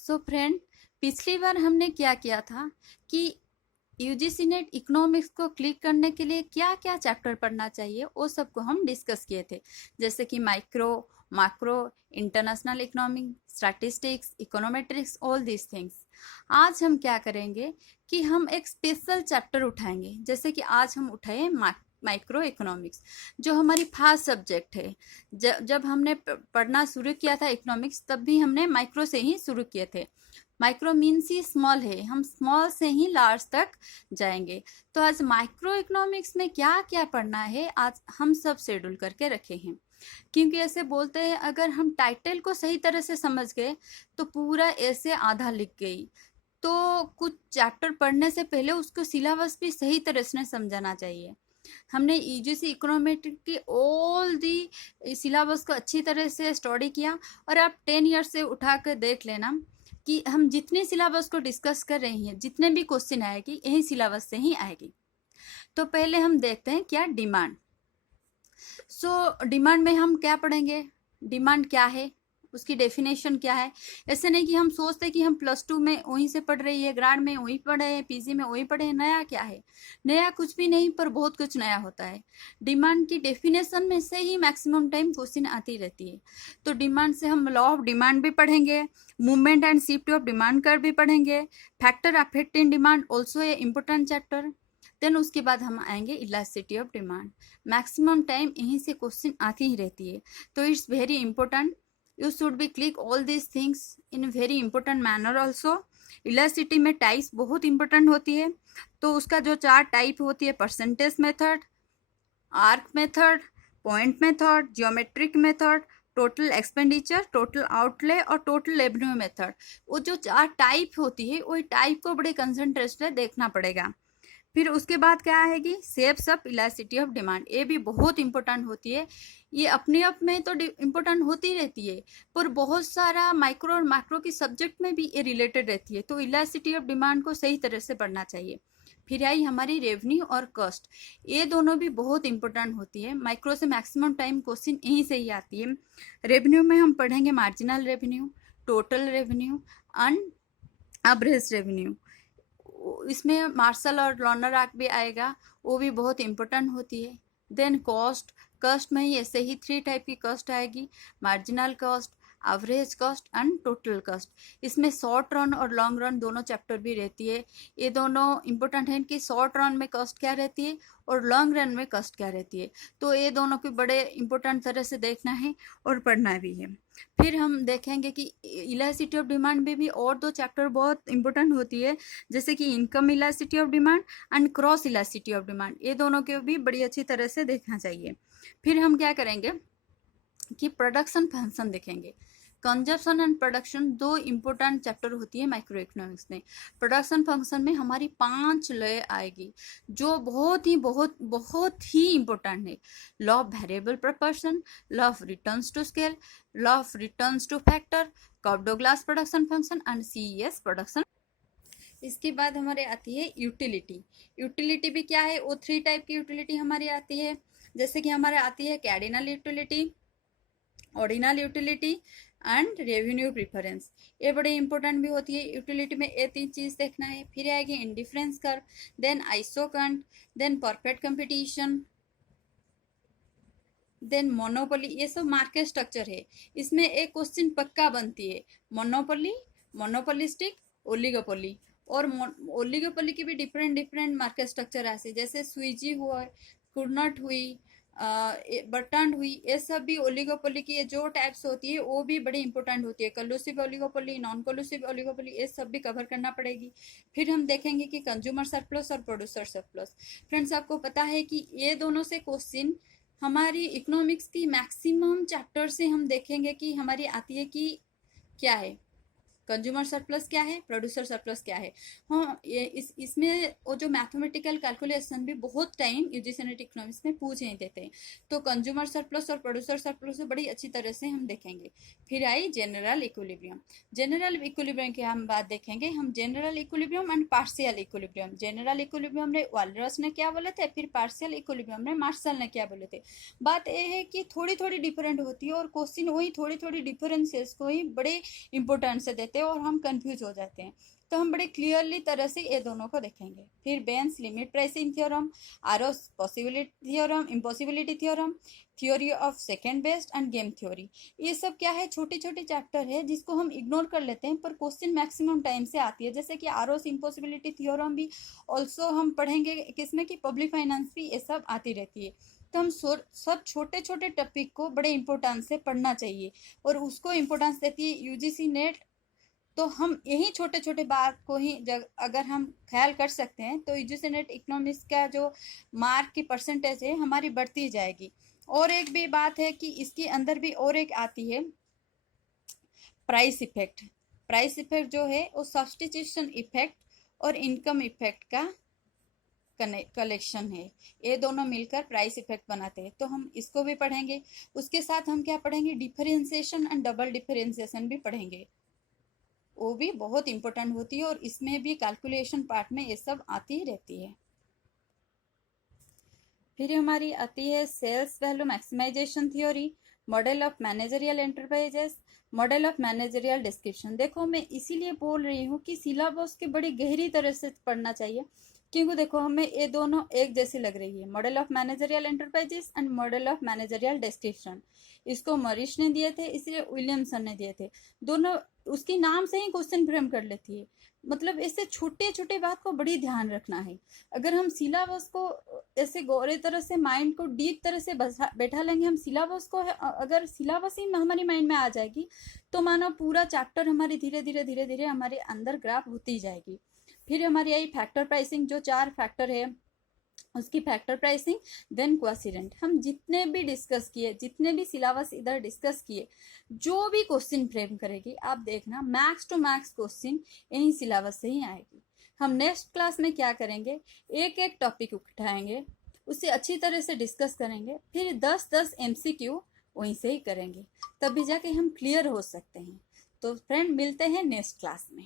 So friend, पिछली बार हमने क्या किया था कि यूजीसी नेट इकोनॉमिक्स को क्लिक करने के लिए क्या क्या चैप्टर पढ़ना चाहिए वो सबको हम डिस्कस किए थे। जैसे कि micro, macro, international economic, statistics, econometrics, all these things. आज हम क्या करेंगे कि हम एक स्पेशल चैप्टर उठाएंगे। जैसे कि आज हम उठाए माइक्रो इकोनॉमिक्स, जो हमारी फर्स्ट सब्जेक्ट है। जब हमने पढ़ना शुरू किया था इकोनॉमिक्स, तब भी हमने माइक्रो से ही शुरू किए थे। माइक्रो मीन्स ही स्मॉल है, हम स्मॉल से ही लार्ज तक जाएंगे। तो आज माइक्रो इकोनॉमिक्स में क्या क्या पढ़ना है आज हम सब शेड्यूल करके रखे हैं। क्योंकि ऐसे बोलते हैं, अगर हम टाइटल को सही तरह से समझ गए तो पूरा ऐसे आधा लिख गई। तो कुछ चैप्टर पढ़ने से पहले उसको सिलेबस भी सही तरह से समझाना चाहिए। हमने यूजीसी इकोनॉमेट्रिक की ऑल दी सिलेबस को अच्छी तरह से स्टडी किया। और आप 10 ईयर्स से उठा कर देख लेना कि हम जितने सिलेबस को डिस्कस कर रहे हैं, जितने भी क्वेश्चन आएगी यही सिलेबस से ही आएगी। तो पहले हम देखते हैं क्या डिमांड। डिमांड में हम क्या पढ़ेंगे, डिमांड क्या है, उसकी डेफिनेशन क्या है। ऐसे नहीं कि हम सोचते कि हम +2 में वहीं से पढ़ रही है, ग्राड में वहीं पढ़े हैं, पीजी में वहीं पढ़े हैं। नया क्या है? नया कुछ भी नहीं, पर बहुत कुछ नया होता है। डिमांड की डेफिनेशन में से ही मैक्सिमम टाइम क्वेश्चन आती रहती है। तो डिमांड से हम लॉ ऑफ डिमांड भी पढ़ेंगे, movement and shift of demand curve भी पढ़ेंगे, factor affecting demand also a important chapter. Then उसके बाद हम आएंगे elasticity of demand. Maximum time यहीं से क्वेश्चन आती ही रहती है। तो it's very important, you should be click all these things in a very important manner also। Elasticity में टाइप्स बहुत इंपॉर्टेंट होती है। तो उसका जो 4 टाइप होती है, percentage method, arc method, point method, geometric method, total expenditure, total outlay और टोटल रेवेन्यू मेथड। वो जो 4 टाइप होती है, वही टाइप को बड़े कंसंट्रेशन से देखना पड़ेगा। फिर उसके बाद क्या आएगी, shapes of elasticity of demand. ये भी बहुत इंपॉर्टेंट होती है। ये अपने आप में तो इम्पोर्टेंट होती रहती है, पर बहुत सारा माइक्रो और मैक्रो की सब्जेक्ट में भी ये रिलेटेड रहती है। तो इलास्टिसिटी ऑफ डिमांड को सही तरह से पढ़ना चाहिए। फिर आई हमारी रेवेन्यू और कॉस्ट। ये दोनों भी बहुत इंपॉर्टेंट होती है। माइक्रो से मैक्सिमम टाइम क्वेश्चन यहीं से ही आती है। रेवेन्यू में हम पढ़ेंगे marginal revenue, total revenue and average revenue. इसमें मार्शल और लॉर्नर भी आएगा, वो भी बहुत इंपॉर्टेंट होती है। देन कॉस्ट, कॉस्ट में ही ऐसे ही 3 टाइप की कॉस्ट आएगी, marginal cost, average cost and total cost. इसमें शॉर्ट रन और लॉन्ग रन दोनों चैप्टर भी रहती है। ये दोनों इंपॉर्टेंट हैं कि शॉर्ट रन में कॉस्ट क्या रहती है और लॉन्ग रन में कॉस्ट क्या रहती है। तो ये दोनों को बड़े इंपॉर्टेंट तरह से देखना है और पढ़ना भी है। फिर हम देखेंगे कि इलास्टिसिटी ऑफ डिमांड में भी और 2 चैप्टर बहुत इंपॉर्टेंट होती है, जैसे कि income elasticity of demand and cross elasticity of demand. ये दोनों के भी बड़ी अच्छी तरह से देखना चाहिए। फिर हम क्या करेंगे कि प्रोडक्शन फंक्शन देखेंगे। Consumption and production 2 important chapter होती है माइक्रो इकोनॉमिक्स में। प्रोडक्शन फंक्शन में हमारी 5 लय आएगी, जो बहुत ही इंपॉर्टेंट है। Law of variable proportion, law of returns to scale, law of returns to factor, Cobb Douglas production function and CES production. इसके बाद हमारे आती है यूटिलिटी। यूटिलिटी भी क्या है, वो 3 टाइप की यूटिलिटी हमारी आती है। जैसे कि हमारे आती है cardinal utility, ordinal utility and revenue preference. ये बड़ी इंपॉर्टेंट भी होती है। यूटिलिटी में ये 3 चीज देखना है। फिर आएगी indifference curve, then isoquant, then perfect competition, then monopoly. ये सब मार्केट स्ट्रक्चर है। इसमें एक क्वेश्चन पक्का बनती है, मोनोपोली, मोनोपोलिस्टिक, ओलिगोपोली। और ओलिगोपोली की भी डिफरेंट मार्केट स्ट्रक्चर ऐसे, जैसे स्वीजी हुआ, कुर्नट हुई, बर्टन हुई। ये सब भी ओलिगोपोली की जो टाइप्स होती है वो भी बड़ी इंपॉर्टेंट होती है। कलूसिव ओलिगोपोली, नॉन कलूसिव ओलिगोपोली, ये सब भी कवर करना पड़ेगी। फिर हम देखेंगे कि कंज्यूमर सरप्लस और प्रोड्यूसर सरप्लस। फ्रेंड्स, आपको पता है कि ये दोनों से क्वेश्चन हमारी इकोनॉमिक्स की मैक्सिमम चैप्टर से हम देखेंगे कि हमारी आती है कि क्या है कंज्यूमर सरप्लस, क्या है प्रोड्यूसर सरप्लस, क्या है। हाँ, ये इसमें वो जो मैथमेटिकल कैलकुलेशन भी बहुत टाइम यूजीसी नेट इकोनॉमिक्स में पूछ नहीं देते हैं। तो कंज्यूमर सरप्लस और प्रोड्यूसर सरप्लस से बड़ी अच्छी तरह से हम देखेंगे। फिर I general equilibrium. General equilibrium की हम बात देखेंगे, हम general equilibrium and partial equilibrium. General equilibrium ने वालरस ने क्या बोले थे, फिर पार्शियल इक्विलिब्रियम ने मार्शल ने क्या बोले थे। बात यह है कि थोड़ी थोड़ी डिफरेंट होती है और क्वेश्चन वही थोड़ी थोड़ी डिफरेंसेस को ही बड़े इंपॉर्टेंट से देते हैं और हम कंफ्यूज हो जाते हैं। तो हम बड़े क्लियरली तरह से ये दोनों को देखेंगे। फिर Bain's limit pricing theorem, Arrow's possibility theorem, impossibility theorem, theory of second best and game theory. ये सब क्या है, छोटे छोटे चैप्टर है जिसको हम इग्नोर कर लेते हैं, पर क्वेश्चन मैक्सिमम टाइम से आती है। जैसे कि आरोस इम्पॉसिबिलिटी थ्योरम भी ऑल्सो हम पढ़ेंगे किसमें, कि पब्लिक फाइनेंस भी, ये सब आती रहती है। तो हम सब छोटे छोटे टॉपिक को बड़े इंपॉर्टेंस से पढ़ना चाहिए, और उसको इम्पोर्टेंस देती है यूजीसी नेट। तो हम यही छोटे छोटे बात को ही अगर हम ख्याल कर सकते हैं तो यूजीसी नेट इकोनॉमिक्स का जो मार्क की परसेंटेज है हमारी बढ़ती जाएगी। और एक भी बात है कि इसके अंदर भी और एक आती है प्राइस इफेक्ट। प्राइस इफेक्ट जो है वो सब्स्टिट्यूशन इफेक्ट और इनकम इफेक्ट का कलेक्शन है। ये दोनों मिलकर प्राइस इफेक्ट बनाते हैं, तो हम इसको भी पढ़ेंगे। उसके साथ हम क्या पढ़ेंगे, डिफरेंशिएशन एंड डबल डिफरेंशिएशन भी पढ़ेंगे। वो भी बहुत इंपॉर्टेंट होती है, और इसमें भी कैलकुलेशन पार्ट में ये सब आती रहती है। फिर हमारी आती है sales value maximization theory, model of managerial enterprises, model of managerial description. देखो मैं इसीलिए बोल रही हूँ कि सिलेबस के बड़ी गहरी तरह से पढ़ना चाहिए, क्योंकि देखो हमें ये दोनों एक जैसी लग रही है, model of managerial enterprises and model of managerial description. इसको मॉरिस ने दिए थे, इसलिए विलियमसन ने दिए थे। दोनों उसकी नाम से ही क्वेश्चन फ्रेम कर लेती है। मतलब ऐसे छोटे छोटे बात को बड़ी ध्यान रखना है। अगर हम सिलेबस को ऐसे गौरे तरह से माइंड को डीप तरह से बैठा लेंगे, हम सिलेबस को, अगर सिलेबस ही हमारी माइंड में आ जाएगी तो मानो पूरा चैप्टर हमारी धीरे धीरे धीरे धीरे हमारे अंदर ग्राफ होती जाएगी। फिर हमारी आई फैक्टर प्राइसिंग, जो 4 फैक्टर है उसकी फैक्टर प्राइसिंग, देन क्वासिरेंट। हम जितने भी डिस्कस किए, जितने भी सिलेबस इधर डिस्कस किए, जो भी क्वेश्चन फ्रेम करेगी आप देखना मैक्स टू मैक्स क्वेश्चन यही सिलेबस से ही आएगी। हम नेक्स्ट क्लास में क्या करेंगे, एक एक टॉपिक उठाएंगे, उसे अच्छी तरह से डिस्कस करेंगे, फिर 10-10 MCQ वहीं से ही करेंगे, तभी जाके हम क्लियर हो सकते हैं। तो फ्रेंड मिलते हैं नेक्स्ट क्लास में।